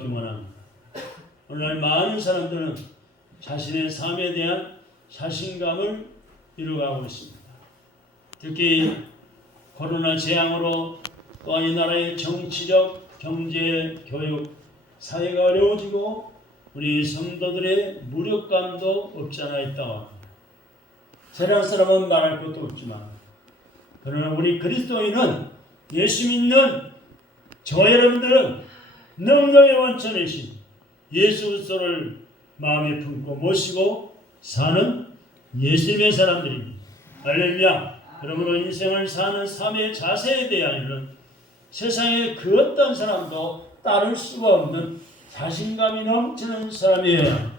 원합니다. 오늘날 많은 사람들은 자신의 삶에 대한 자신감을 잃어가고 있습니다. 특히 코로나 재앙으로 또한 이 나라의 정치적, 경제, 교육, 사회가 어려워지고 우리 성도들의 무력감도 없지 않아 있다고 합니다. 세상 사람은 말할 것도 없지만 그러나 우리 그리스도인은 예수 믿는 저 여러분들은 능력의 원천이신 예수 그리스도를 마음에 품고 모시고 사는 예수님의 사람들입니다. 할렐루야. 그러므로 인생을 사는 삶의 자세에 대하여는 세상의 그 어떤 사람도 따를 수가 없는 자신감이 넘치는 사람이에요.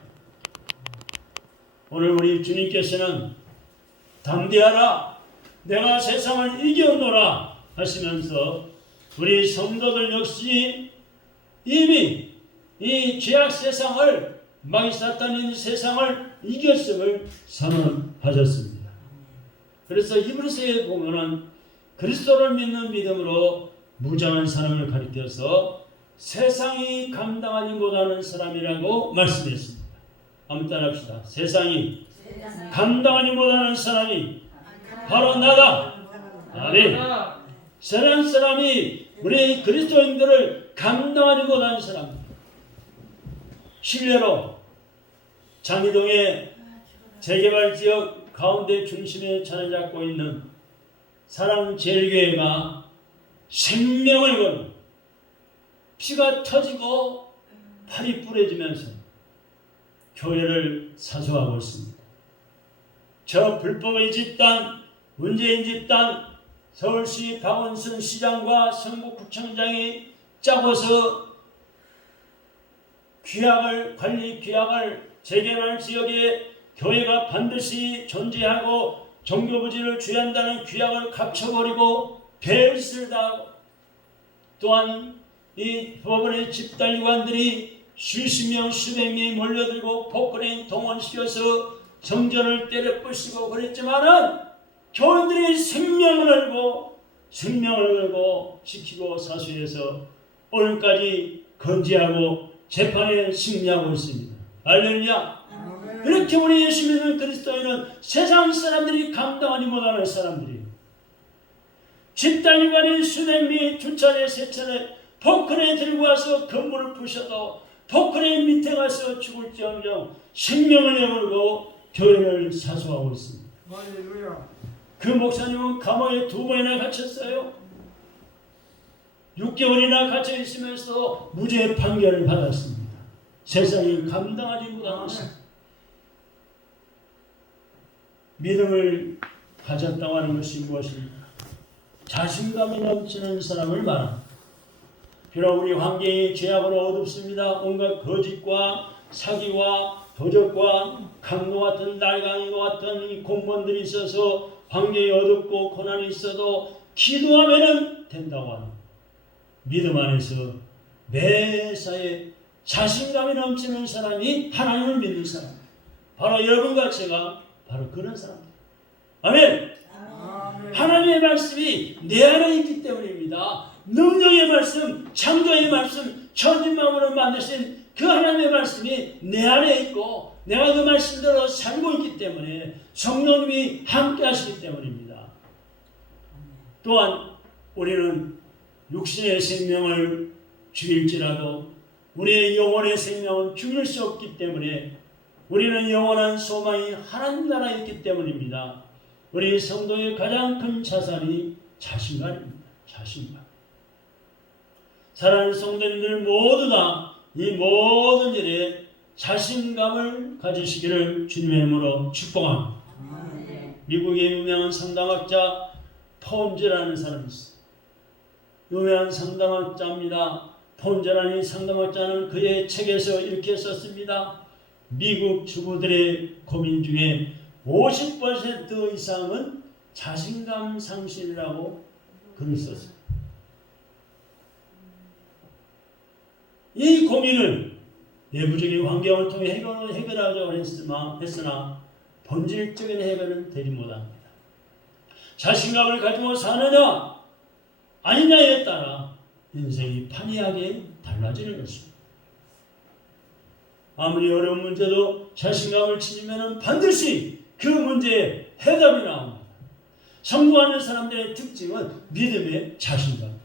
오늘 우리 주님께서는 담대하라 내가 세상을 이겨노라 하시면서 우리 성도들 역시 이미 이 죄악 세상을 마귀 사탄인 세상을 이겼음을 선언하셨습니다. 그래서 히브리서에 보면은 그리스도를 믿는 믿음으로 무장한 사람을 가리켜서 세상이 감당하지 못하는 사람이라고 말씀했습니다. 한번 따라합시다. 세상이 감당하지 못하는 사람이 바로 나다. 아멘. 세상 사람이 우리 그리스도인들을 감당하지 못하는 사람. 실례로 장희동의 재개발 지역 가운데 중심에 자리 잡고 있는 사랑제일교회가 생명을 걸고 피가 터지고 팔이 부러지면서 교회를 사수하고 있습니다. 저 불법의 집단, 문재인 집단, 서울시 박원순 시장과 성북구청장이 짜고서 관리 규약을 재개발 지역에 교회가 반드시 존재하고 종교부지를 주의한다는 규약을 갖춰버리고 배설을 당하고 또한 이 법원의 집단위관들이 수십 명 수백 명이 몰려들고 포크레인 동원시켜서 성전을 때려 부시고 그랬지만은 교인들이 생명을 걸고 지키고 사수해서 오늘까지 건재하고 재판에 승리하고 있습니다. 할렐루야. 이렇게 우리 예수 믿는 그리스도인은 세상 사람들이 감당하지 못하는 사람들이에요. 집단위관이 수백 명이 두 차례 세 차례 포크레인 들고 와서 건물을 부셔도 포크레인 밑에 가서 죽을지언정 생명을 내걸고 교회를 사수하고 있습니다. 할렐루야. 그 목사님은 감옥에 2번이나 갇혔어요. 6개월이나 갇혀 있으면서 무죄 판결을 받았습니다. 세상이 감당하지 못하는 믿음을 가졌다고 하는 것이 무엇입니까? 자신감이 넘치는 사람을 말합니다. 비록 우리 환경이 죄악으로 어둡습니다. 온갖 거짓과 사기와 도적과 강도 같은 날강도 같은 공무원들이 있어서 환경이 어둡고 고난이 있어도 기도하면 된다고 하는 믿음 안에서 매사에 자신감이 넘치는 사람이 하나님을 믿는 사람. 바로 여러분과 제가 바로 그런 사람입니다. 아멘. 하나님의 말씀이 내 안에 있기 때문입니다. 능력의 말씀, 창조의 말씀, 천지만물을 만드신 그 하나님의 말씀이 내 안에 있고 내가 그 말씀대로 살고 있기 때문에 성령님이 함께 하시기 때문입니다. 또한 우리는 육신의 생명을 죽일지라도 우리의 영혼의 생명은 죽일 수 없기 때문에 우리는 영원한 소망이 하나님 나라에 있기 때문입니다. 우리 성도의 가장 큰 자산이 자신감입니다. 자신감. 사랑하는 성도님들 모두 다 이 모든 일에 자신감을 가지시기를 주님의 이름으로 축복합니다. 미국의 유명한 상담학자 폰제라는 사람이 있어요. 유명한 상담학자입니다. 폰제라는 상담학자는 그의 책에서 이렇게 썼습니다. 미국 주부들의 고민 중에 50% 이상은 자신감 상실이라고 글을 썼습니다. 이 고민을 내부적인 환경을 통해 해결하자고 했으나 본질적인 해결은 되지 못합니다. 자신감을 가지고 사느냐 아니냐에 따라 인생이 판이하게 달라지는 것입니다. 아무리 어려운 문제도 자신감을 지니면 반드시 그 문제에 해답이 나옵니다. 성공하는 사람들의 특징은 믿음의 자신감.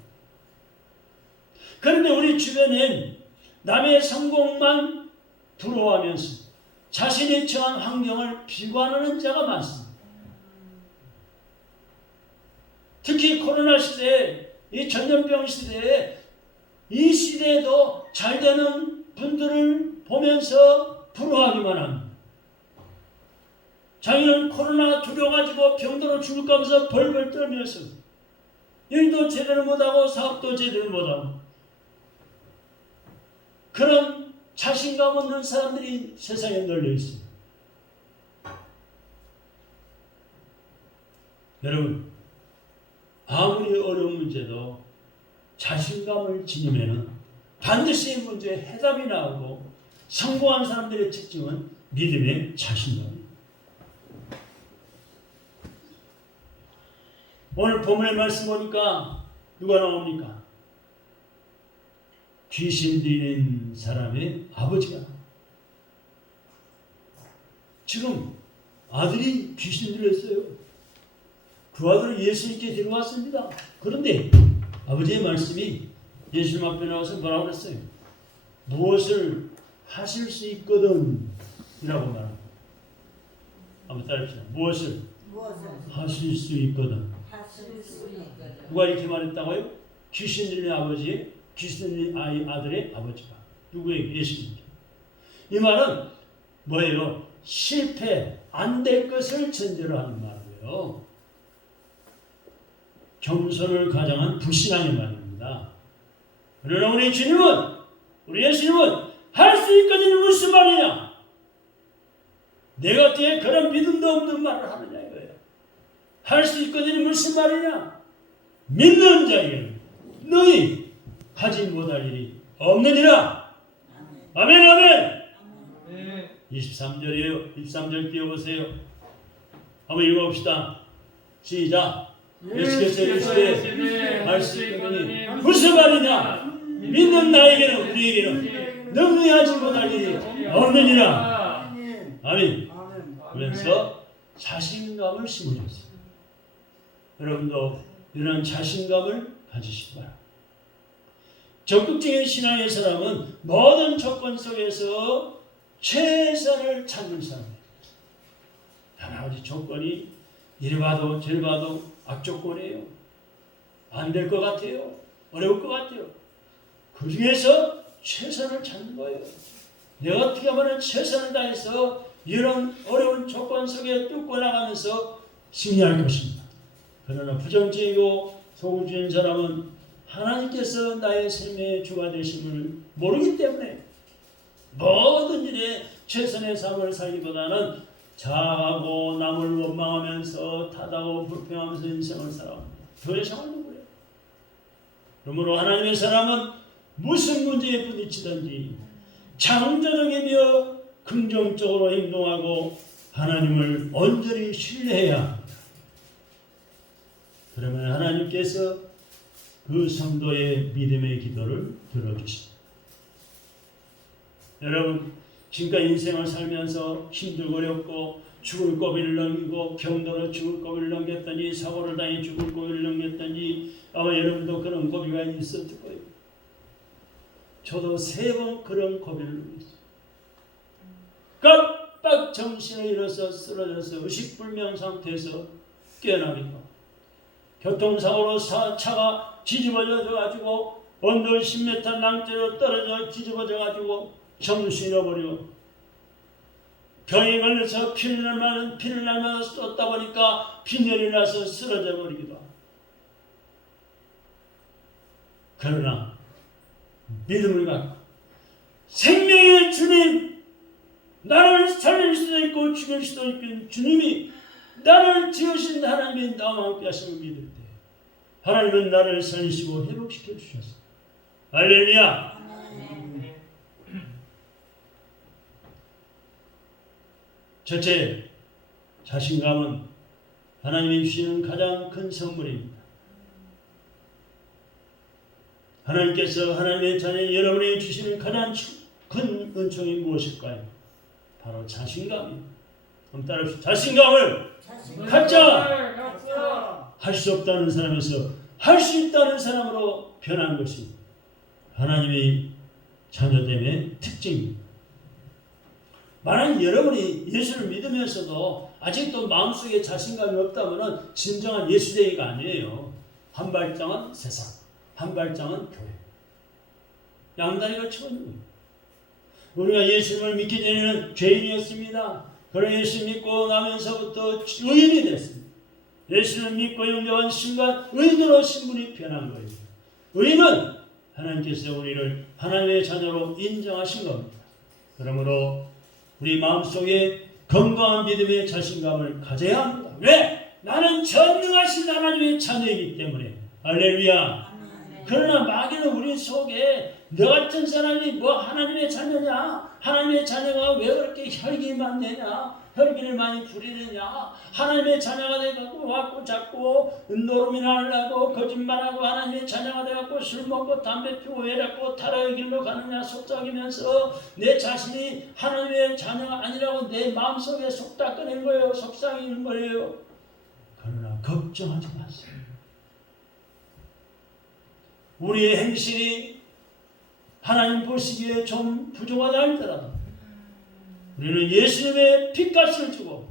그런데 우리 주변엔 남의 성공만 부러워하면서 자신이 처한 환경을 비관하는 자가 많습니다. 특히 코로나 시대에, 이 전염병 시대에, 이 시대에도 잘 되는 분들을 보면서 부러워하기만 합니다. 자기는 코로나 두려워가지고 병들어 죽을까 하면서 벌벌 떨면서 일도 제대로 못하고 사업도 제대로 못하고 그런 자신감 없는 사람들이 세상에 널려 있습니다. 여러분, 아무리 어려운 문제도 자신감을 지니면 반드시 문제에 해답이 나오고 성공한 사람들의 특징은 믿음의 자신감입니다. 오늘 본문의 말씀 보니까 누가 나옵니까? 귀신 들린 사람의 아버지가 지금 아들이 귀신 들렸어요. 그 아들을 예수님께 데려왔습니다. 그런데 아버지의 말씀이 예수님 앞에 나와서 뭐라고 그랬어요? 무엇을 하실 수 있거든 이라고 말합니다. 한번 따라합시다. 무엇을 하실 수 있거든. 누가 이렇게 말했다고요? 귀신 들린 아버지의, 귀신 들린 아들의 아버지가. 누구에게? 예수님께. 이 말은 뭐예요? 실패, 안 될 것을 전제로 하는 말이에요. 겸손을 가장한 불신앙의 말입니다. 그러나 우리 주님은, 우리 예수님은 할 수 있거든 무슨 말이냐? 내가 어떻게 그런 믿음도 없는 말을 하느냐 이거예요. 할 수 있거든 무슨 말이냐? 믿는 자에게 너희 하지 못할 일이 없느니라. 아멘, 아멘. 23절이에요. 23절 띄워보세요. 한번 읽어봅시다. 시작. 예수께서 이르시되 할 수 있거니 무슨 말이냐? 믿는 나에게는, 우리에게는 능히 하지 못할 일이 없느니라. 아멘. 그래서 자신감을 심어줬습니다. 여러분도 이런 자신감을 가지시기 바랍니다. 적극적인 신앙의 사람은 모든 조건 속에서 최선을 찾는 사람이에요. 여러 가지 조건이 이리 봐도 저리 봐도 악조건이에요. 안 될 것 같아요. 어려울 것 같아요. 그 중에서 최선을 찾는 거예요. 내가 어떻게 하면 최선을 다해서 이런 어려운 조건 속에 뚫고 나가면서 승리할 것입니다. 그러나 부정적이고 소극적인 사람은 하나님께서 나의 삶의 주가 되심을 모르기 때문에 모든 일에 최선의 삶을 살기보다는 자하고 남을 원망하면서 타다고 불평하면서 인생을 살아갑니다. 더 이상을 누구예요? 그러므로 하나님의 사람은 무슨 문제에 부딪히든지 창조적이며 긍정적으로 행동하고 하나님을 온전히 신뢰해야 합니다. 그러면 하나님께서 그 성도의 믿음의 기도를 들어주십니다. 여러분, 지금까지 인생을 살면서 힘들고 어렵고 죽을 고비를 넘기고 병들어 죽을 고비를 넘겼더니 사고를 당해 죽을 고비를 넘겼더니 아마 여러분도 그런 고비가 있었을 거예요. 저도 3번 그런 고비를 넘겼어요. 깜빡 정신을 잃어서 쓰러져서 의식불명 상태에서 깨어나기도 교통사고로 차가 뒤집어져 가지고 언덕 10m 낭대로 떨어져 뒤집어져 가지고 정신 잃어버리고 병에 걸려서 피를 날마다 쏟다 보니까 빈혈이 나서 쓰러져 버리기도 하고. 그러나 믿음을 갖고 생명의 주님, 나를 살릴 수도 있고 죽일 수도 있고 주님이 나를 지으신 하나님이 나와 함께 하심을 믿을 때 하나님은 나를 살리시고 회복시켜 주셨습니다. 할렐루야. 첫째, 자신감은 하나님이 주시는 가장 큰 선물입니다. 하나님께서 하나님의 자녀 여러분에게 주시는 가장 큰 은총이 무엇일까요? 바로 자신감이에요. 그럼 따라합시다. 자신감을 갖자. 할 수 없다는 사람에서 할 수 있다는 사람으로 변한 것이 하나님의 자녀됨의 특징입니다. 만약 여러분이 예수를 믿으면서도 아직도 마음속에 자신감이 없다면 진정한 예수쟁이가 아니에요. 한 발짝은 세상, 한 발짝은 교회. 양다리가 치고 있는 거예요. 우리가 예수님을 믿기 전에는 죄인이었습니다. 그러나 예수 믿고 나면서부터 의인이 됐습니다. 예수를 믿고 영접한 순간 의인으로 신분이 변한 거예요. 의인은 하나님께서 우리를 하나님의 자녀로 인정하신 겁니다. 그러므로 우리 마음속에 건강한 믿음의 자신감을 가져야 합니다. 왜? 나는 전능하신 하나님의 자녀이기 때문에. 할렐루야. 그러나 마귀는 우리 속에 너 같은 사람이 뭐 하나님의 자녀냐? 하나님의 자녀가 왜 그렇게 혈기 많느냐? 혈기를 많이 부리느냐? 하나님의 자녀가 돼갖고 와꾸 자꾸 노름이나 하려고 거짓말하고 하나님의 자녀가 돼갖고 술 먹고 담배 피우고 왜 자꾸 타락의 길로 가느냐? 속삭이면서 내 자신이 하나님의 자녀가 아니라고 내 마음속에 속닥거리는 거예요. 속삭이는 거예요. 그러나 걱정하지 마세요. 우리의 행실이 하나님 보시기에 좀 부족하다 할지라도 우리는 예수님의 핏값을 주고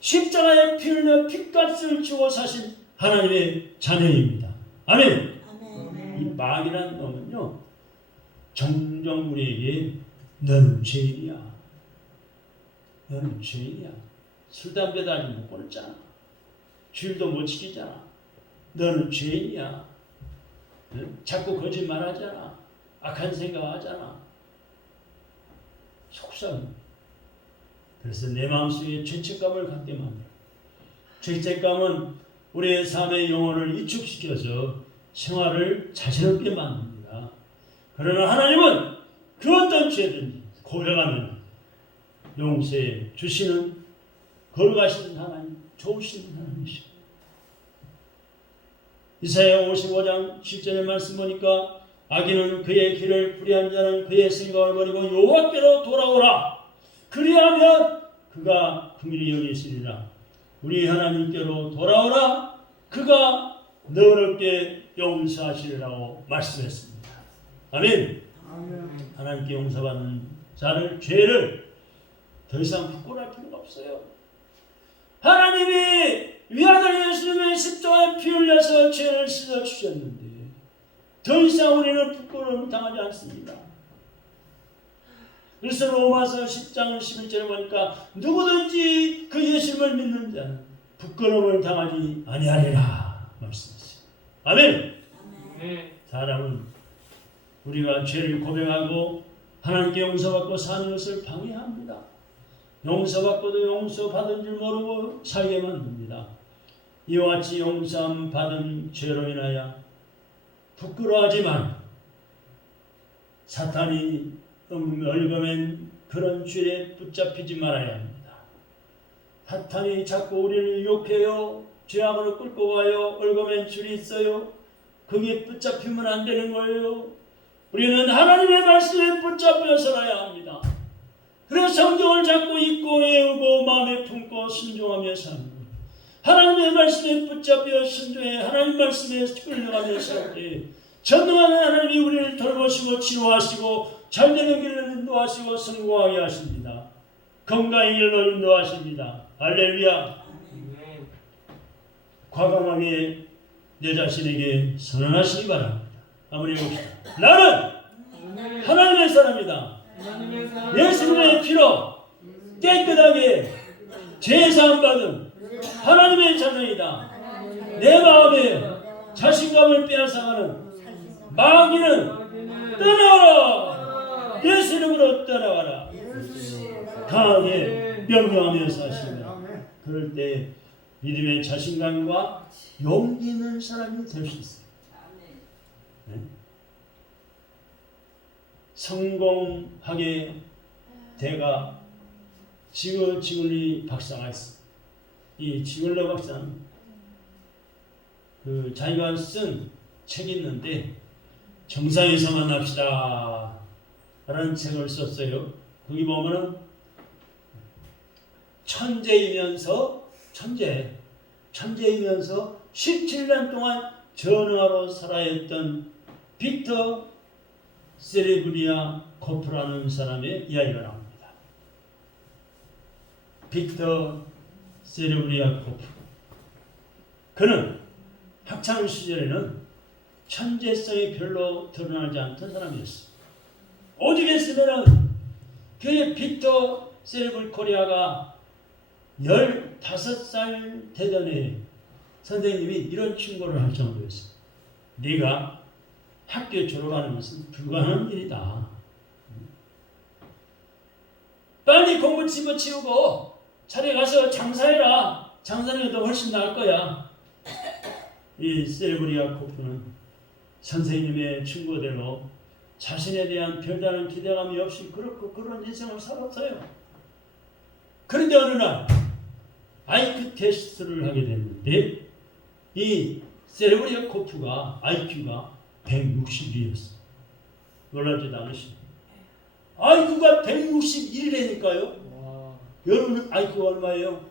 십자가에 피 흘려 핏값을 주고 사신 하나님의 자녀입니다. 아멘. 아멘. 이 마귀라는 놈은요 종종 우리에게 너는 죄인이야. 너는 죄인이야. 술 담배도 아직 못 끊었잖아. 주일도 못 지키잖아. 너는 죄인이야. 응? 자꾸 거짓말하잖아. 악한 생각하잖아. 속상. 그래서 내 마음속에 죄책감을 갖게 만들어. 죄책감은 우리의 삶의 영혼을 위축시켜서 생활을 자신없게 만듭니다. 그러나 하나님은 그 어떤 죄든지 고백하면 용서해 주시는 거룩하신 하나님, 좋으신 하나님이십니다. 이사야 55장 10절의 말씀 보니까 악인은 그의 길을 불의한 자는 그의 생각을 버리고 여호와께로 돌아오라. 그리하면 그가 긍휼히 여기시리라. 우리 하나님께로 돌아오라. 그가 너롭게 용서하시리라고 말씀했습니다. 아멘. 아멘. 하나님께 용서받는 자를 죄를 더 이상 부끄러워할 필요가 없어요. 하나님이 위아들 예수님의 십자가에 피 흘려서 죄를 씻어주셨는데 더 이상 우리는 부끄러움 당하지 않습니다. 그래서 로마서 10장 11절에 보니까 누구든지 그 예수님을 믿는 자는 부끄러움을 당하지 아니하리라 말씀했어요. 아멘. 아멘. 사람은 우리가 죄를 고백하고 하나님께 용서받고 사는 것을 방해합니다. 용서받고도 용서받은 줄 모르고 살게 만듭니다. 이와 같이 용서함 받은 죄로 인하여 부끄러워하지만 사탄이 얽어맨 그런 죄에 붙잡히지 말아야 합니다. 사탄이 자꾸 우리를 유혹해요. 죄악으로 끌고 가요. 얽어맨 줄이 있어요. 거기에 붙잡히면 안 되는 거예요. 우리는 하나님의 말씀에 붙잡혀 살아야 합니다. 그래서 성경을 자꾸 읽고 외우고 마음에 품고 순종하며 사는 거예요. 하나님의 말씀에 붙잡혀 순종해 하나님 말씀에 끌려가며 살 때 전능한 하나님이 우리를 돌보시고 치료하시고 잘되는 길로 인도하시고 성공하게 하십니다. 건강의 길로 인도하십니다. 할렐루야. 과감하게 내 자신에게 선언하시기 바랍니다. 한번 해봅시다. 나는 하나님의 사람이다. 예수님의 피로 깨끗하게 제사함 받은 하나님의 자녀이다. 내 마음에 자신감을 빼앗아가는 마귀는 떠나와라. 예수 이름으로 떠나와라. 강하게 명령하면서 하시며 그럴 때 믿음의 자신감과 용기 있는 사람이 될 수 있어요. 네? 성공하게 대가 지글리 박사가 있어. 이 지글리 박사는 그 자기가 쓴 책이 있는데 정상에서 만납시다. 라는 책을 썼어요. 거기 보면은 천재이면서 17년 동안 전하로 살아야 했던 빅터 세레브리아 코프라는 사람의 이야기가 나옵니다. 빅터 세레브리아 코프. 그는 학창 시절에는 천재성이 별로 드러나지 않던 사람이었어. 오직 했으면은 그의 빅터 세레브리 코리아가 15살 되던 해 선생님이 이런 충고를 할 정도였어. 네가 학교 졸업하는 것은 불가능한 일이다. 빨리 공부 집어치우고 차례 가서 장사해라. 장사는 더 훨씬 나을 거야. 이 세레브리아 코프는 선생님의 충고대로 자신에 대한 별다른 기대감이 없이 그렇고 그런 인생을 살았어요. 그런데 어느 날 IQ 테스트를 하게 됐는데 이 세레브리아 코프가 IQ가 161이었어. 놀랍지도 않으시죠? IQ가 161이라니까요. 여러분 IQ가 얼마예요?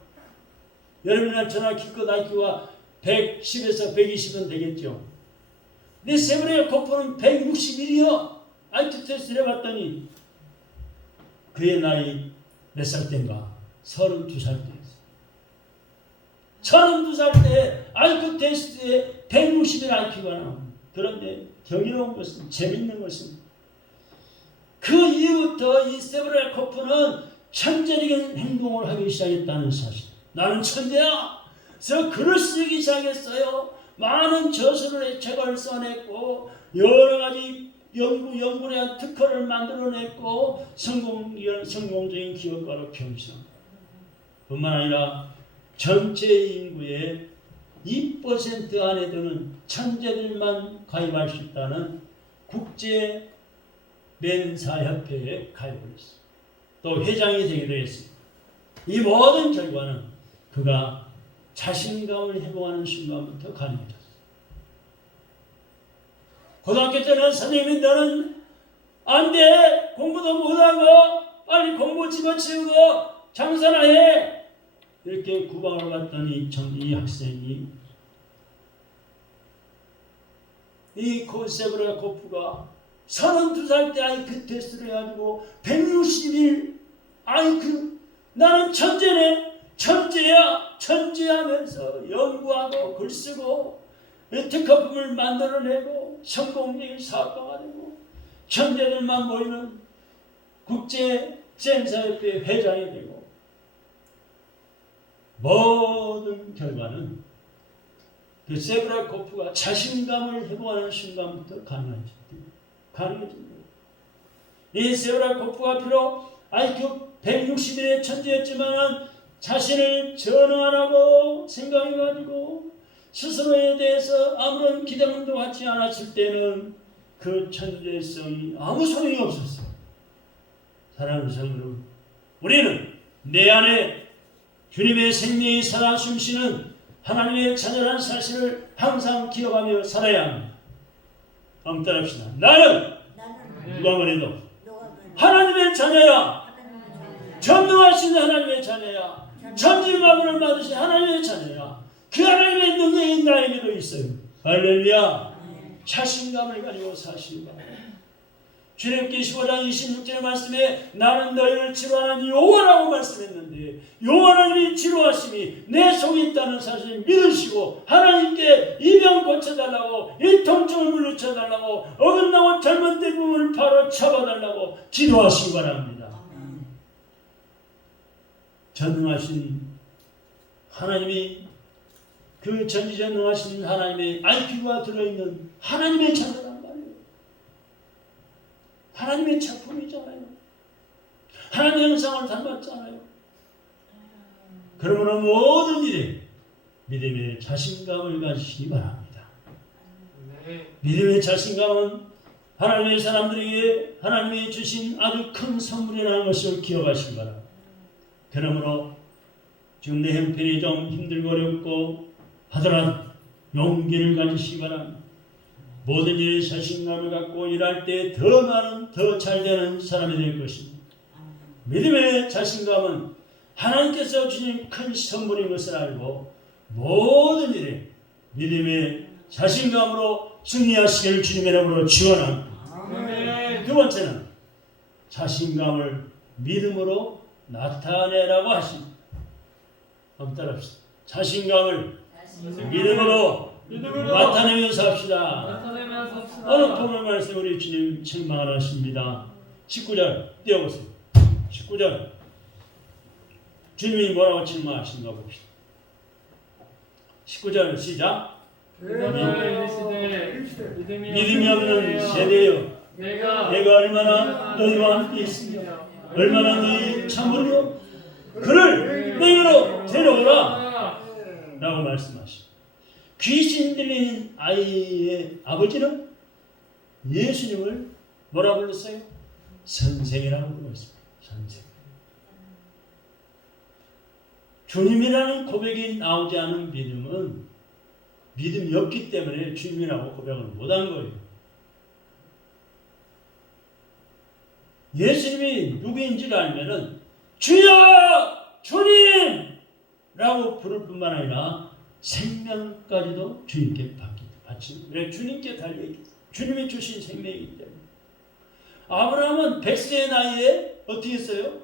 여러분이나 저나 기껏 IQ가 110에서 120은 되겠죠. 근데 세레브리아 코프는 161이요. IQ 테스트를 해봤더니 그의 나이 몇 살 때인가? 32살 때. 32살 때 IQ 테스트에 160의 IQ가 나옵니다. 그런데 경이로운 것은, 재밌는 것은 그 이후부터 이 세레브리아 코프는 천재적인 행동을 하기 시작했다는 사실. 나는 천재야. 그래서 글을 쓰기 시작했어요. 많은 저서를 책을 써냈고 여러 가지 연구에 대한 특허를 만들어냈고 성공적인 기업가로 변신합니다. 뿐만 아니라 전체 인구의 2% 안에 드는 천재들만 가입할 수 있다는 국제 맨사협회에 가입을 했습니다. 또 회장이 되기도 했습니다. 이 모든 결과는 그가 자신감을 회복하는 순간부터 가능해졌어요. 고등학교 때는 선생님이 너는 안 돼. 공부도 못하고 빨리 공부 집어치우고 장사나 해. 이렇게 구박을 받더니 이 학생이 이 세레브리아 코프가 32살 때 IQ 테스트를 해가지고 161 IQ 나는 천재네. 천재야. 천재하면서 연구하고 글쓰고 특허품을 만들어내고 성공적인 사업가가 되고 천재들만 모이는 국제 센사협회 회장이 되고 모든 결과는 그 세레브리아 코프가 자신감을 회복하는 순간부터 가능해집니다. 이 세레브리아 코프가 비록 IQ 160일의 천재였지만 자신을 전환하고 생각해가지고 스스로에 대해서 아무런 기대감도 갖지 않았을 때는 그 천재성이 아무 소용이 없었어요. 사랑하는 성도, 우리는 내 안에 주님의 생명이 살아 숨쉬는 하나님의 자녀라는 사실을 항상 기억하며 살아야 합니다. 한번 따라합시다. 나는 누가 그래도 하나님의 자녀야. 전능하신 하나님의 자녀야. 천지만물을 만드신 하나님의 자녀야. 그 하나님의 능력이 나에게도 있어요. 할렐루야. 자신감을 가지고 사시기 바랍니다. 출애굽기 15장 26절 말씀에 나는 너희를 치료하는 여호와라고 말씀했는데 여호와 하나님이 치료하심이 내 속에 있다는 사실을 믿으시고 하나님께 이 병 고쳐달라고 이 통증을 물리쳐달라고 어긋나고 잘못된 부분을 바로 잡아달라고 기도하시기 바랍니다. 전능하신 하나님이 그 전지전능하신 하나님의 IQ가 들어있는 하나님의 자녀란 말이에요. 하나님의 작품이잖아요. 하나님의 형상을 닮았잖아요. 그러므로 모든 일에 믿음의 자신감을 가지시기 바랍니다. 믿음의 자신감은 하나님의 사람들에게 하나님이 주신 아주 큰 선물이라는 것을 기억하시기 바랍니다. 그러므로 지금 내 형편이 좀 힘들고 어렵고 하더라도 용기를 가지시기 바랍니다. 모든 일에 자신감을 갖고 일할 때 더 많은, 더 잘되는 사람이 될 것입니다. 믿음의 자신감은 하나님께서 주신 큰 선물인 것을 알고 모든 일에 믿음의 자신감으로 승리하시기를 주님의 이름으로 축원합니다. 두 번째는 자신감을 믿음으로 나타내라고 하십니다. 한번 따라합시다. 자신감을 믿음으로 나타내면서 합시다. 오늘 본문 말씀 우리 주님 책망을 하십니다. 19절 띄워보세요. 19절 주님이 뭐라고 책망하신가 봅시다. 19절 시작. 믿음이 없는 세대여 내가 얼마나 너희와 함께 있으며 얼마나 너희 참으려 그를 내게로 데려오라 라고 말씀하십니다. 귀신 들린 아이의 아버지는 예수님을 뭐라고 불렀어요? 선생이라고 불렀습니다. 선생. 주님이라는 고백이 나오지 않은 믿음은 믿음이 없기 때문에 주님이라고 고백을 못한 거예요. 예수님이 누구인지를 알면은 주여! 주님! 라고 부를 뿐만 아니라 생명까지도 주님께 바칩니다. 왜? 주님께 달려있기 때문에. 주님이 주신 생명이기 때문에. 아브라함은 100세의 나이에 어떻게 했어요?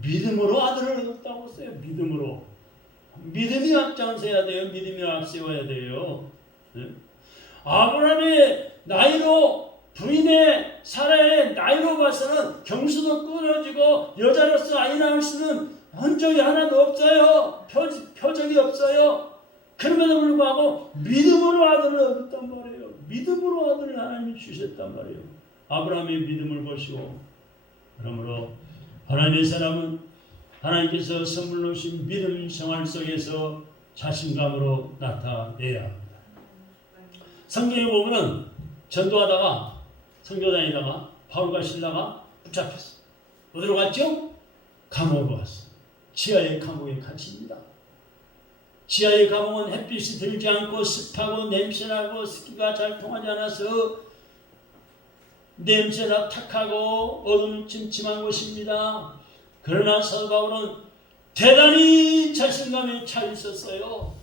믿음으로 아들을 얻었다고 했어요. 믿음으로. 믿음이 앞장서야 돼요. 믿음이 앞세워야 돼요. 네? 아브라함의 나이로 부인의 사라의 나이로 봐서는 경수도 끊어지고 여자로서 아이 낳을 수는 흔적이 하나도 없어요. 표적이 없어요. 그럼에도 불구하고 믿음으로 아들을 얻었단 말이에요. 믿음으로 아들을 하나님이 주셨단 말이에요. 아브라함의 믿음을 보시고 그러므로 하나님의 사람은 하나님께서 선물로 주신 믿음 생활 속에서 자신감으로 나타내야 합니다. 성경에 보면은 전도하다가 성교 다니다가 바울과 실라가 붙잡혔어. 어디로 갔죠? 감옥으로 갔어. 지하의 감옥에 갇힙니다. 지하의 감옥은 햇빛이 들지 않고 습하고 냄새나고 습기가 잘 통하지 않아서 냄새나 탁하고 어둠 침침한 곳입니다. 그러나 사도 바울은 대단히 자신감에 차 있었어요.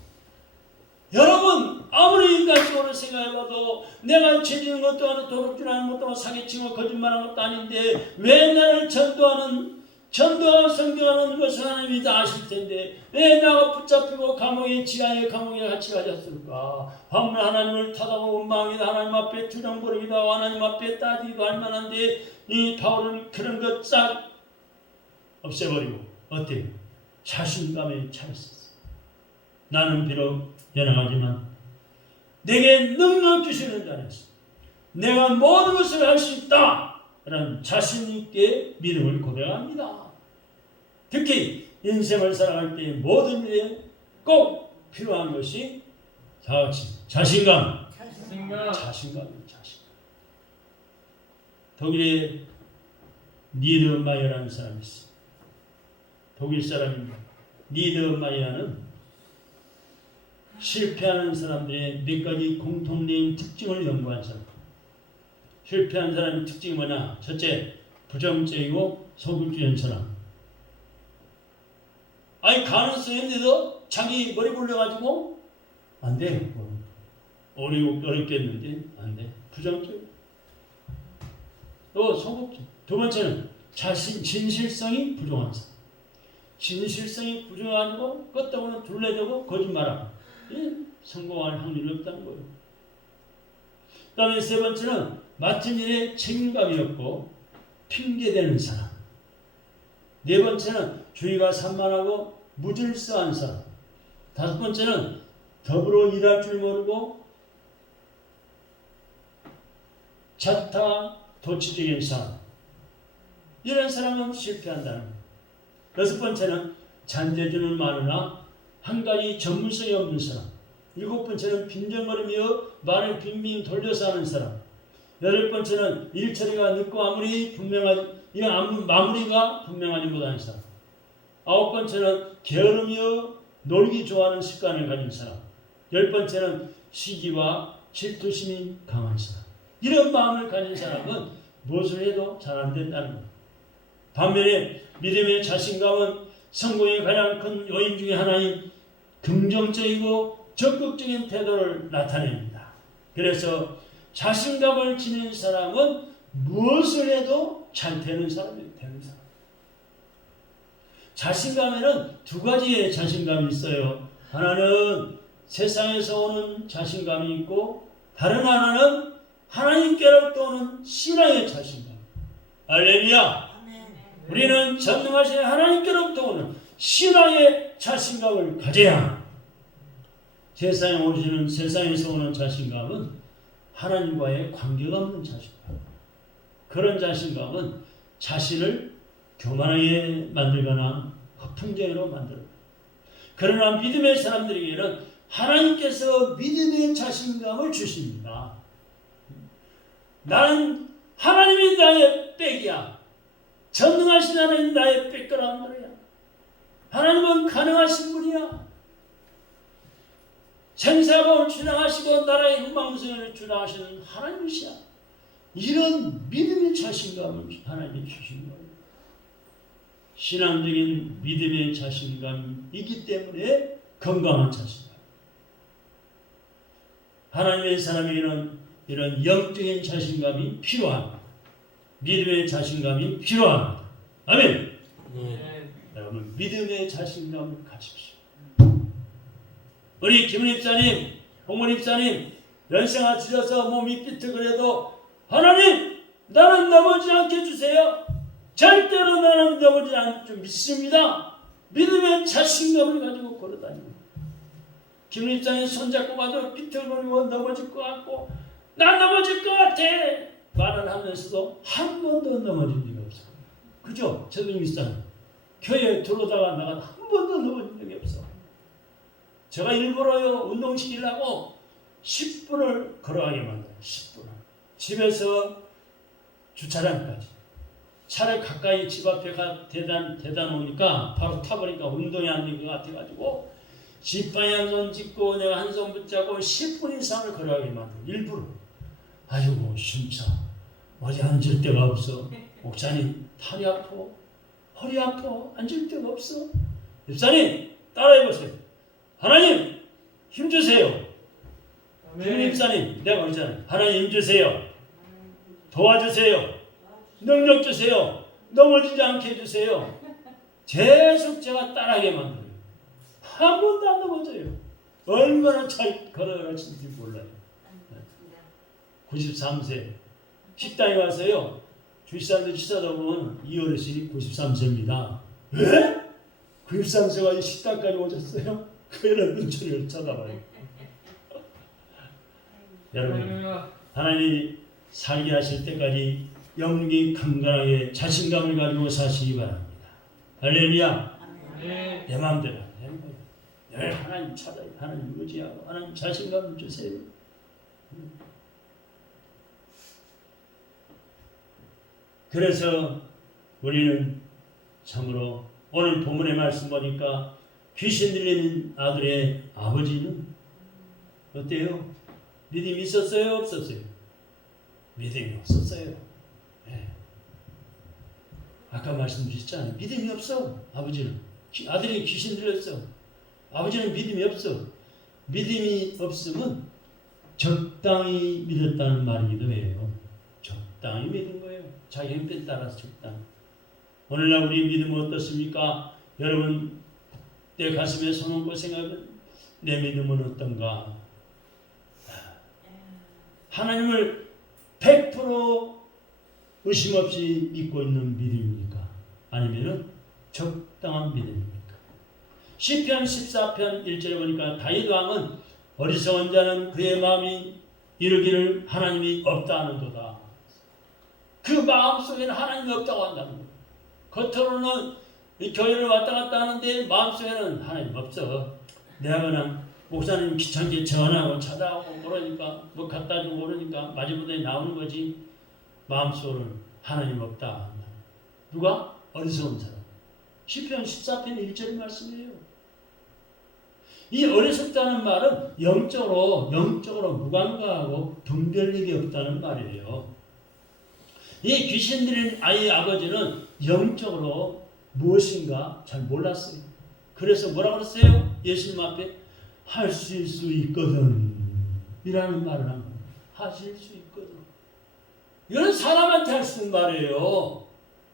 여러분 아무리 인간적으로 생각해봐도 내가 죄지는 것도 아니고 도둑질하는 것도 아니고 사기치고 거짓말하는 것도 아닌데 왜 나를 전도하고 성경하는 것을 하나님이 다 아실 텐데 왜 나가 붙잡히고 지하의 감옥에 같이 가졌을까? 화물 하나님을 타다가 원망이다 하나님 앞에 주정부리기도 하고 하나님 앞에 따지기도 할 만한데 이 바울은 그런 것 싹 없애버리고 어때요? 자신감에 차 있었어. 나는 비록 연약하지만 내게 능력 주시는 자였어. 내가 모든 것을 할 수 있다 라는 자신 있게 믿음을 고백합니다. 특히 인생을 살아갈 때 모든 일에 꼭 필요한 것이 자신감. 독일에 니더마이어라는 사람이 있어요. 독일 사람입니다. 니더마이어는 실패하는 사람들의 몇 가지 공통된 특징을 연구한 사람. 실패한 사람의 특징이 뭐냐? 첫째, 부정적이고 소극적인 사람. 아니 가능성이 있는데도 자기 머리 굴려가지고 안 돼요. 어렵겠는데 안 돼. 부정적. 또 소극적. 두 번째는 진실성이 부족한 사람. 진실성이 부족하고 끄떡으로 둘러대고 거짓말하고 성공할 확률이 없다는 거예요. 그 다음에 세 번째는 맡은 일에 책임감이 없고 핑계대는 사람. 네 번째는 주의가 산만하고 무질서한 사람. 다섯 번째는 더불어 일할 줄 모르고 자타도취적인 사람. 이런 사람은 실패한다는 거예요. 여섯 번째는 잔재주는 많으나 한 가지 전문성이 없는 사람. 일곱 번째는 빈정거리며 말을 빙빙 돌려서 하는 사람. 여덟 번째는 일처리가 늦고 마무리가 분명하지 못하는 사람. 아홉 번째는 게으르며 놀기 좋아하는 습관을 가진 사람. 열 번째는 시기와 질투심이 강한 사람. 이런 마음을 가진 사람은 무엇을 해도 잘 안 된다는 것. 반면에 믿음의 자신감은 성공의 가장 큰 요인 중에 하나인 긍정적이고 적극적인 태도를 나타냅니다. 그래서 자신감을 지닌 사람은 무엇을 해도 잘 되는 사람이에요. 되는 사람. 자신감에는 두 가지의 자신감이 있어요. 하나는 세상에서 오는 자신감이 있고 다른 하나는 하나님께로부터 오는 신앙의 자신감. 할렐루야. 우리는 전능하신 하나님께로부터 오는 신앙의 자신감을 가져야 세상에 오시는 세상에서 오는 자신감은 하나님과의 관계가 없는 자신감. 그런 자신감은 자신을 교만하게 만들거나 허풍쟁이로 만들어요. 그러나 믿음의 사람들에게는 하나님께서 믿음의 자신감을 주십니다. 나는 하나님이 나의 백이야. 전능하신 하나님 나의 백그라운드야. 하나님은 가능하신 분이야. 생사를 주장하시고 나라의 흥망성을 주장하시는 하나님이시야. 이런 믿음의 자신감을 하나님이 주신 거예요. 신앙적인 믿음의 자신감이기 때문에 건강한 자신감. 하나님의 사람에게는 이런 영적인 자신감이 필요합니다. 믿음의 자신감이 필요합니다. 아멘. 여러분 믿음의 자신감을 가지십시오. 우리 김은 입사님, 홍문 입사님 연세가 지져서 몸이 삐뚤거려도 하나님 나는 넘어지지 않게 해주세요. 절대로 나는 넘어지지 않을 줄 믿습니다. 믿음의 자신감을 가지고 걸어다닙니다. 김은 입사님 손잡고 가도 삐뚤거리고 넘어질 것 같고 난 넘어질 것 같아 말을 하면서도 한 번도 넘어진 적이 없어요. 그죠? 저도 입사님 교회에 들어오다가 나가 한 번도 넘어진 적이 없어. 제가 일부러요 운동시키려고 10분을 걸어가게 만들어요. 10분을. 집에서 주차장까지. 차를 가까이 집 앞에가 대다 놓으니까 바로 타버리니까 운동이 안 된 것 같아가지고 집 방향 찍고 내가 한 손 붙잡고 10분 이상을 걸어가게 만들어요. 일부러. 아이고 심차. 어디 앉을 데가 없어. 목사님 다리 아파. 허리 아파. 앉을 데가 없어. 집사님 따라해보세요. 하나님 힘주세요. 김입사님 내가 그러잖아요. 하나님 힘주세요. 도와주세요. 능력 주세요. 넘어지지 않게 해주세요. 계속 제가 따라하게 만들어요. 한 번도 안 넘어져요. 얼마나 잘 걸어가신지 몰라요. 93세 식당에 와서요. 주식사람들 식사다 보면 이 어르신이 93세입니다. 왜? 93세가 이 식당까지 오셨어요? 그런 눈초리를 쳐다봐요. 여러분 하나님이 살게 하실 때까지 영리 강건하게 자신감을 가지고 사시기 바랍니다. 할렐루야. 내 마음대로 안 되는 거예요. 늘 하나님 찾아요. 하나님 의지하고 하나님 자신감을 주세요. 그래서 우리는 참으로 오늘 본문의 말씀 보니까 귀신 들리는 아들의 아버지는 어때요? 믿음이 있었어요? 없었어요? 믿음이 없었어요. 네. 아까 말씀드렸잖아요. 믿음이 없어. 아버지는. 아들이 귀신 들렸어. 아버지는 믿음이 없어. 믿음이 없으면 적당히 믿었다는 말이기도 해요. 적당히 믿은 거예요. 자기 형편 따라서 적당히. 오늘날 우리 믿음은 어떻습니까? 여러분 내 가슴에 손 얹고 생각은 내 믿음은 어떤가? 하나님을 100% 의심 없이 믿고 있는 믿음입니까? 아니면 적당한 믿음입니까? 시편 14편 1절에 보니까 다윗 왕은 어리석은 자는 그의 마음이 이르기를 하나님이 없다 하는도다. 그 마음속에는 하나님이 없다고 한다는 거예요. 겉으로는 이 교회를 왔다 갔다 하는데 마음속에는 하나님 없어. 내가 그냥 목사님 귀찮게 전화하고 찾아오고 그러니까 뭐 갖다 주고 그러니까 마지못해 나오는 거지. 마음속으로는 하나님 없다. 누가? 어리석은 사람. 시편 14편 1절 말씀이에요. 이 어리석다는 말은 영적으로 무감각하고 분별력이 없다는 말이에요. 이 귀신 들린 아이의 아버지는 영적으로 무엇인가 잘 몰랐어요. 그래서 뭐라고 그랬어요? 예수님 앞에 하실 수 있거든 이라는 말을 합니다. 하실 수 있거든. 이건 사람한테 할 수 있는 말이에요.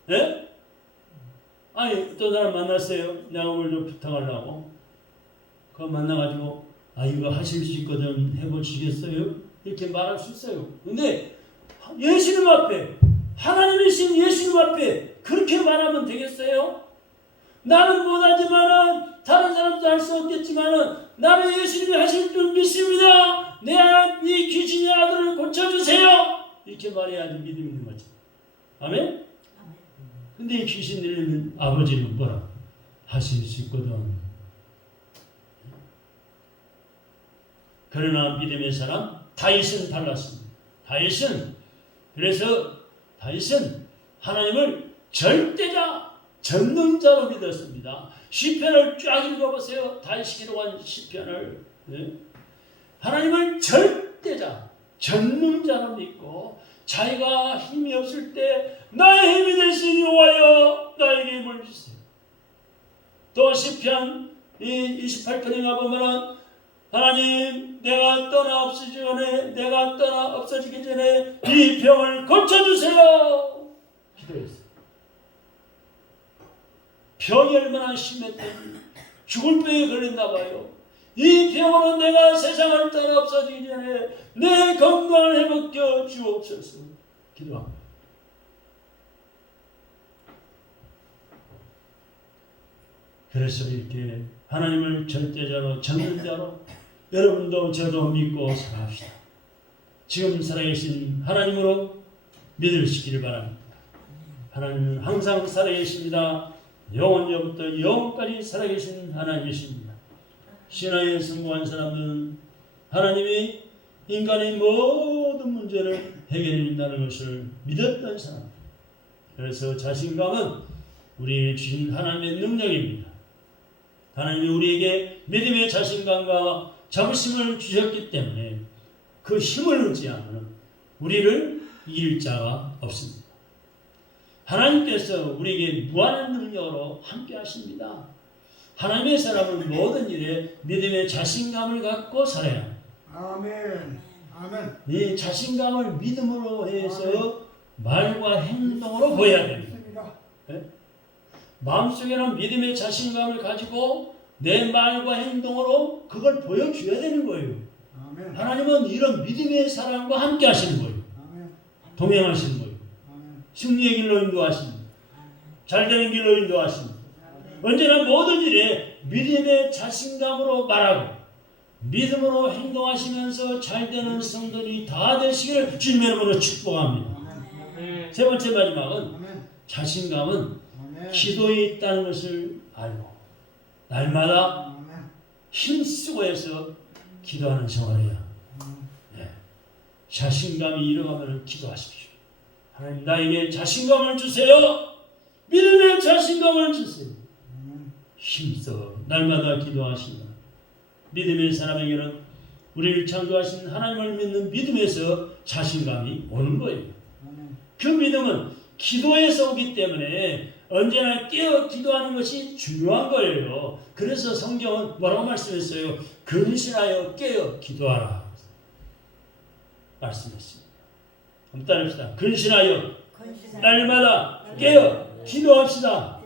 네? 아니 어떤 사람 만났어요. 내가 오늘 좀 부탁하려고. 그거 만나가지고 이거 하실 수 있거든 해보시겠어요? 이렇게 말할 수 있어요. 근데 예수님 앞에 하나님이신 예수님 앞에 그렇게 말하면 되겠어요? 나는 못하지만은 다른 사람도 할 수 없겠지만은 나는 예수님이 하실 줄 믿습니다. 이 귀신의 아들을 고쳐주세요. 이렇게 말해야지 믿음이 있는 거죠. 아멘? 근데 이 귀신 들리는 아버지는 뭐라? 하실 수 있거든. 그러나 믿음의 사람 다윗은 달랐습니다. 다윗은 하나님을 절대자, 전능자로 믿었습니다. 시편을 쫙 읽어보세요. 다윗이 기록한 시편을. 네? 하나님을 절대자, 전능자로 믿고 자기가 힘이 없을 때 나의 힘이 되신 여호와여 나에게 힘을 주세요. 또 시편 28편에 가보면 하나님 내가 떠나 없어지기 전에 이 병을 고쳐주세요. 기도했어요. 병이 얼마나 심했더니 죽을 병에 걸린다 봐요. 이 병으로 내가 세상을 떠나 없어지기 전에 내 건강을 회복해 주옵소서. 기도합니다. 그래서 이렇게 하나님을 절대자로 전능자로 여러분도 저도 믿고 살아갑시다. 지금 살아계신 하나님으로 믿으시기를 바랍니다. 하나님은 항상 살아계십니다. 영원전부터 영원까지 살아계신 하나님이십니다. 신앙에 성공한 사람은 하나님이 인간의 모든 문제를 해결해 준다는 것을 믿었던 사람. 그래서 자신감은 우리에게 주신 하나님의 능력입니다. 하나님이 우리에게 믿음의 자신감과 자부심을 주셨기 때문에 그 힘을 의지하면 우리를 이길 자가 없습니다. 하나님께서 우리에게 무한한 능력으로 함께 하십니다. 하나님의 사람은 모든 일에 믿음의 자신감을 갖고 살아야 합니다. 아멘. 아멘. 이 자신감을 믿음으로 해서 말과 행동으로 보여야 됩니다. 네? 마음속에는 믿음의 자신감을 가지고 내 말과 행동으로 그걸 보여줘야 되는 거예요. 아멘. 하나님은 이런 믿음의 사람과 함께 하시는 거예요. 아멘. 동행하시는 거예요. 아멘. 승리의 길로 인도하십니다. 잘되는 길로 인도하십니다. 언제나 모든 일에 믿음의 자신감으로 말하고 믿음으로 행동하시면서 잘되는 성도들이 다 되시기를 주님의 이름으로 축복합니다. 아멘. 세 번째 마지막은 아멘. 자신감은 아멘. 기도에 있다는 것을 알고 날마다 아멘. 힘쓰고 해서 기도하는 생활이야. 네. 자신감이 잃어가면 기도하십시오. 하나님 나에게 자신감을 주세요. 믿음의 자신감을 주세요. 힘써 날마다 기도하시면 믿음의 사람에게는 우리를 창조하신 하나님을 믿는 믿음에서 자신감이 오는 거예요. 그 믿음은 기도에서 오기 때문에 언제나 깨어 기도하는 것이 중요한 거예요. 그래서 성경은 뭐라고 말씀했어요? 근신하여 깨어 기도하라 말씀했습니다. 한번 따라합시다. 근신하여 날마다 깨어 기도합시다.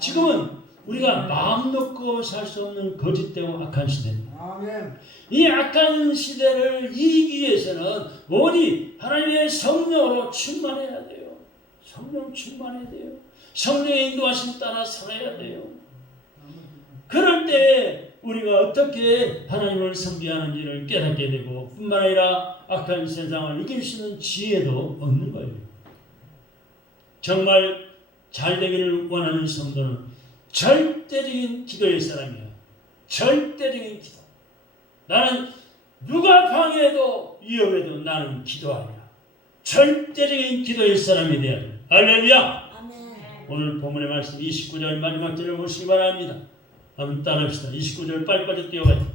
지금은 우리가 마음 놓고 살 수 없는 거짓되고 악한 시대입니다. 아멘. 이 악한 시대를 이기기 위해서는 오직 하나님의 성령으로 충만해야 돼요. 성령 충만해야 돼요. 성령의 인도하심 따라 살아야 돼요. 그럴 때 우리가 어떻게 하나님을 섬기하는지를 깨닫게 되고 뿐만 아니라 악한 세상을 이길 수 있는 지혜도 얻는 거예요. 정말 잘 되기를 원하는 성도는 절대적인 기도의 사람이야. 절대적인 기도. 나는 누가 방해해도 위협해도 나는 기도하리라. 절대적인 기도의 사람이 되어야 돼. 할렐루야. 오늘 본문의 말씀 29절 마지막 절을 보시기 바랍니다. 한번 따라합시다. 29절 빨리빨리 뛰어가요.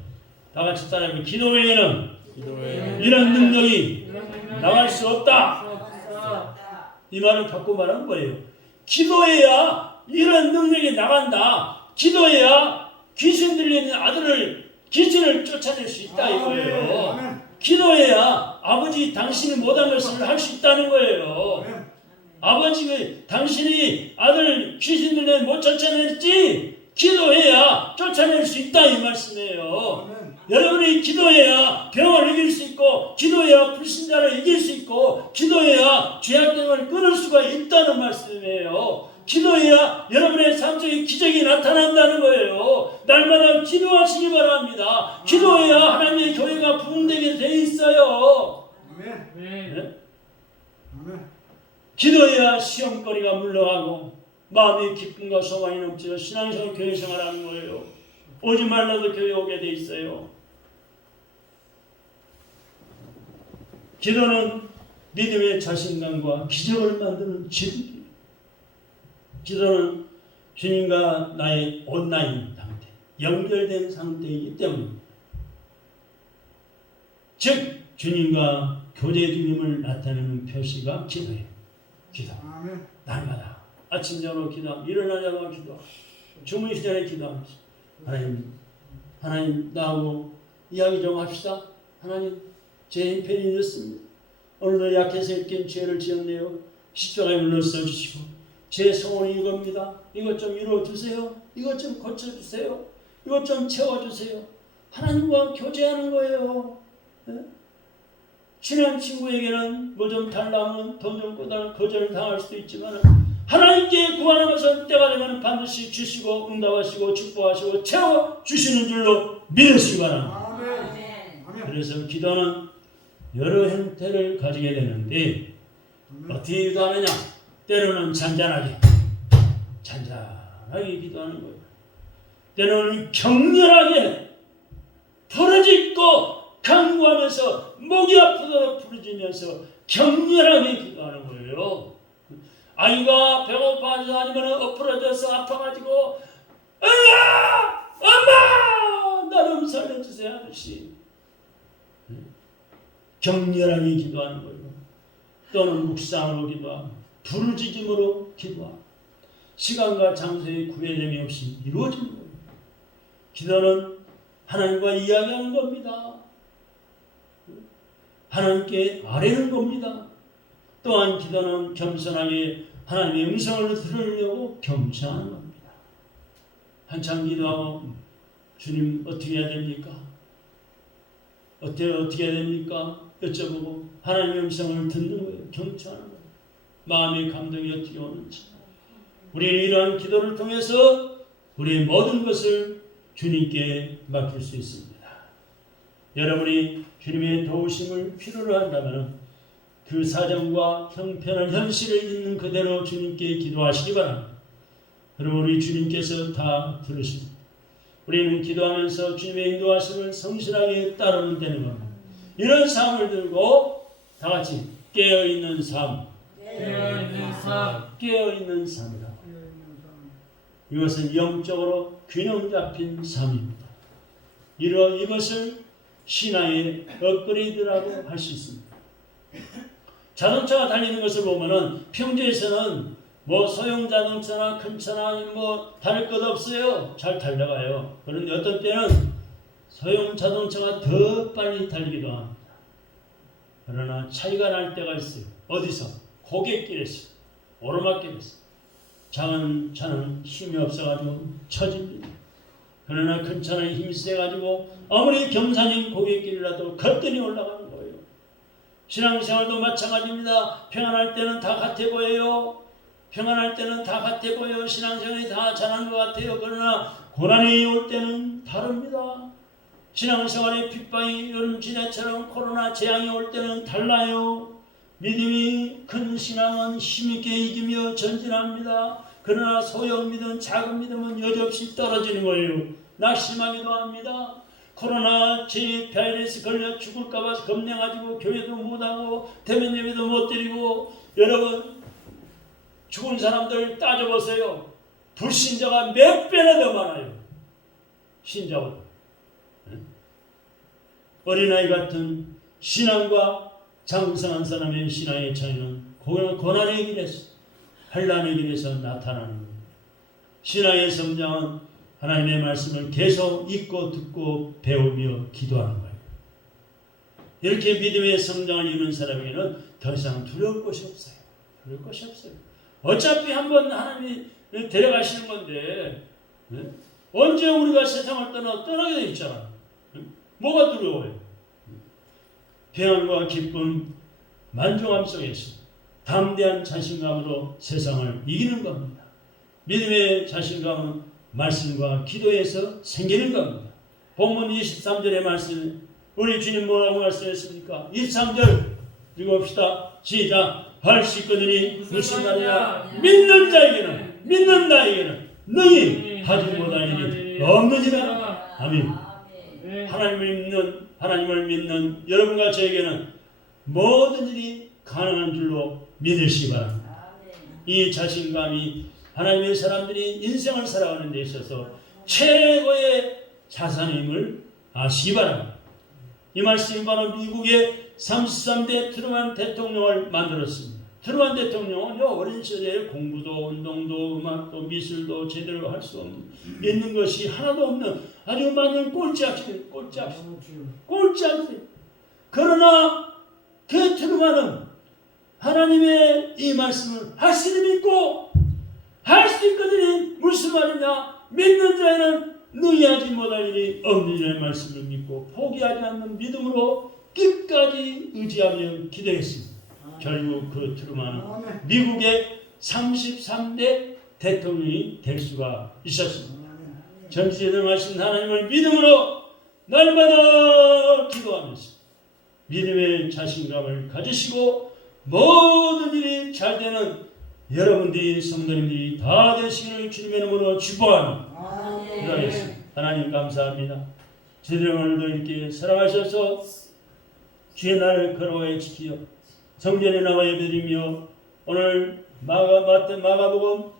다 같이 따라해보면 기도회에는 이런 능력이 나갈 수 없다. 이 말을 바꿔 말하는 거예요. 기도해야 이런 능력이 나간다. 기도해야 귀신 들리는 아들을 귀신을 쫓아낼 수 있다 이거예요. 기도해야 아버지 당신이 못한 것을 할 수 있다는 거예요. 아버지 당신이 아들 귀신 들리는 못 쫓아냈지 기도해야 쫓아낼 수 있다 이 말씀이에요. 여러분이 기도해야 병을 이길 수 있고 기도해야 불신자를 이길 수 있고 기도해야 죄악됨을 끊을 수가 있다는 말씀이에요. 기도해야 여러분의 삶 속에 기적이 나타난다는 거예요. 날마다 기도하시기 바랍니다. 기도해야 하나님의 교회가 부흥되게 돼 있어요. 네? 기도해야 시험거리가 물러가고 마음의 기쁨과 소망이 넘쳐 신앙생활 교회 생활하는 거예요. 오지 말라도 교회 오게 돼 있어요. 기도는 믿음의 자신감과 기적을 만드는 지름길. 기도는 주님과 나의 온라인 상태, 연결된 상태이기 때문입니다. 즉 주님과 교제 중임을 나타내는 표시가 기도예요. 기도. 날마다 아침 저녁 기도하고 일어나자마자 기도하고 주무시기 전에 기도합니다. 하나님 나하고 이야기 좀 합시다. 하나님 제 형편이 이렇습니다. 오늘도 약해서 일견 죄를 지었네요. 십자가에 물러 써주시고 제 소원이 이겁니다. 이것 좀 이루어주세요. 이것 좀 고쳐주세요. 이것 좀 채워주세요. 하나님과 교제하는 거예요. 네? 친한 친구에게는 뭐 좀 달라면 돈 좀 꾸다는 거절을 당할 수도 있지만 하나님께 구하는 것은 때가 되면 반드시 주시고 응답하시고 축복하시고 채워주시는 줄로 믿으시기 바랍니다. 그래서 기도는 여러 형태를 가지게 되는데 어떻게 기도하느냐? 때로는 잔잔하게 기도하는 거예요. 때로는 격렬하게 부르짖고 간구하면서 목이 아프도록 부르짖으면서 격렬하게 기도하는 거예요. 아이가 배고파서 아니면 엎어져서 아파가지고 엄마 나 좀 살려주세요 아저씨. 격렬하게 기도하는 거예요. 또는 묵상으로 기도하고 부르짖음으로 기도하고 시간과 장소의 구애됨이 없이 이루어지는 거예요. 기도는 하나님과 이야기하는 겁니다. 하나님께 아뢰는 겁니다. 또한 기도는 겸손하게 하나님의 음성을 들으려고 겸손하는 겁니다. 한참 기도하고 주님 어떻게 해야 됩니까? 어떻게 해야 됩니까? 여쭤보고 하나님의 음성을 듣는 거예요. 경청하는 거예요. 마음의 감동이 어떻게 오는지. 우리는 이러한 기도를 통해서 우리의 모든 것을 주님께 맡길 수 있습니다. 여러분이 주님의 도우심을 필요로 한다면 그 사정과 형편을 현실을 있는 그대로 주님께 기도하시기 바랍니다. 그럼 우리 주님께서 다 들으십니다. 우리는 기도하면서 주님의 인도하심을 성실하게 따르면 되는 겁니다. 이런 삶을 들고 다 같이 깨어있는 삶. 깨어있는 삶이다. 이것은 영적으로 균형 잡힌 삶입니다. 이것을 신앙의 업그레이드라고 할 수 있습니다. 자동차가 달리는 것을 보면은 평지에서는 뭐 소형 자동차나 큰 차나 뭐 다를 것 없어요. 잘 달려가요. 그런데 어떤 때는 소형 자동차가 더 빨리 달리기도 합니다. 그러나 차이가 날 때가 있어요. 어디서? 고갯길에서, 오르막길에서. 작은 차는 힘이 없어가지고 처집니다. 그러나 큰 차는 힘이 세가지고 아무리 경사진 고갯길이라도 거뜬히 올라가는 거예요. 신앙생활도 마찬가지입니다. 평안할 때는 다 같아 보여요. 평안할 때는 다 같아 보여요. 신앙생활이 다 잘하는 것 같아요. 그러나 고난이 올 때는 다릅니다. 신앙생활의 핍박이 여름 지나처럼 코로나 재앙이 올 때는 달라요. 믿음이 큰 신앙은 힘있게 이기며 전진합니다. 그러나 소형 믿음, 작은 믿음은 여지없이 떨어지는 거예요. 낙심하기도 합니다. 코로나 제8에서 걸려 죽을까봐 겁내가지고 교회도 못하고 대면 예배도 못 드리고. 여러분 죽은 사람들 따져보세요. 불신자가 몇 배나 더 많아요. 신자거든. 어린아이 같은 신앙과 장성한 사람의 신앙의 차이는 고난의 길에서, 환난의 길에서 나타나는 겁니다. 신앙의 성장은 하나님의 말씀을 계속 읽고 듣고 배우며 기도하는 거예요. 이렇게 믿음의 성장을 이루는 사람에게는 더 이상 두려울 것이 없어요. 두려울 것이 없어요. 어차피 한번 하나님이 데려가시는 건데, 언제 우리가 세상을 떠나게 돼 있잖아. 뭐가 두려워요? 평안과 기쁨, 만족함 속에서 담대한 자신감으로 세상을 이기는 겁니다. 믿음의 자신감은 말씀과 기도에서 생기는 겁니다. 본문 23절의 말씀, 우리 주님 뭐라고 말씀했습니까? 23절 읽어봅시다. 시작. 할 수 있거든이 무슨 말이냐? 믿는 자에게는, 믿는 나에게는 능히 하지 못할 일이 없느니라. 아멘. 하나님을 믿는 여러분과 저에게는 모든 일이 가능한 줄로 믿으시기 바랍니다. 이 자신감이 하나님의 사람들이 인생을 살아가는 데 있어서 최고의 자산임을 아시기 바랍니다. 이 말씀이 바로 미국의 33대 트루만 대통령을 만들었습니다. 트루만 대통령은 어린 시절에 공부도 운동도 음악도 미술도 제대로 할 수 있는 것이 하나도 없는 아주 많은 꼴찌학생. 그러나 그 트루만은 하나님의 이 말씀을 확실히 믿고 할 수 있거든요. 무슨 말이냐? 믿는 자에는 능히 하지 못할 일이 없느니라는 말씀을 믿고 포기하지 않는 믿음으로 끝까지 의지하며 기도했습니다. 결국 그 트루만은 미국의 33대 대통령이 될 수가 있었습니다. 전시회를 마신 하나님을 믿음으로 날마다 기도하면서 믿음의 자신감을 가지시고 모든 일이 잘 되는 여러분들이 성도님들이 다 되시기를 주님의 이름으로 축복합니다. 기도하겠습니다. 하나님 감사합니다. 저희들을 오늘도 이렇게 사랑하셔서 주의 날을 걸어가게 지키어 성전에 나와 예배드리며 오늘 마가복음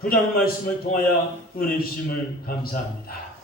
9장 말씀을 통하여 은혜 주심을 감사합니다.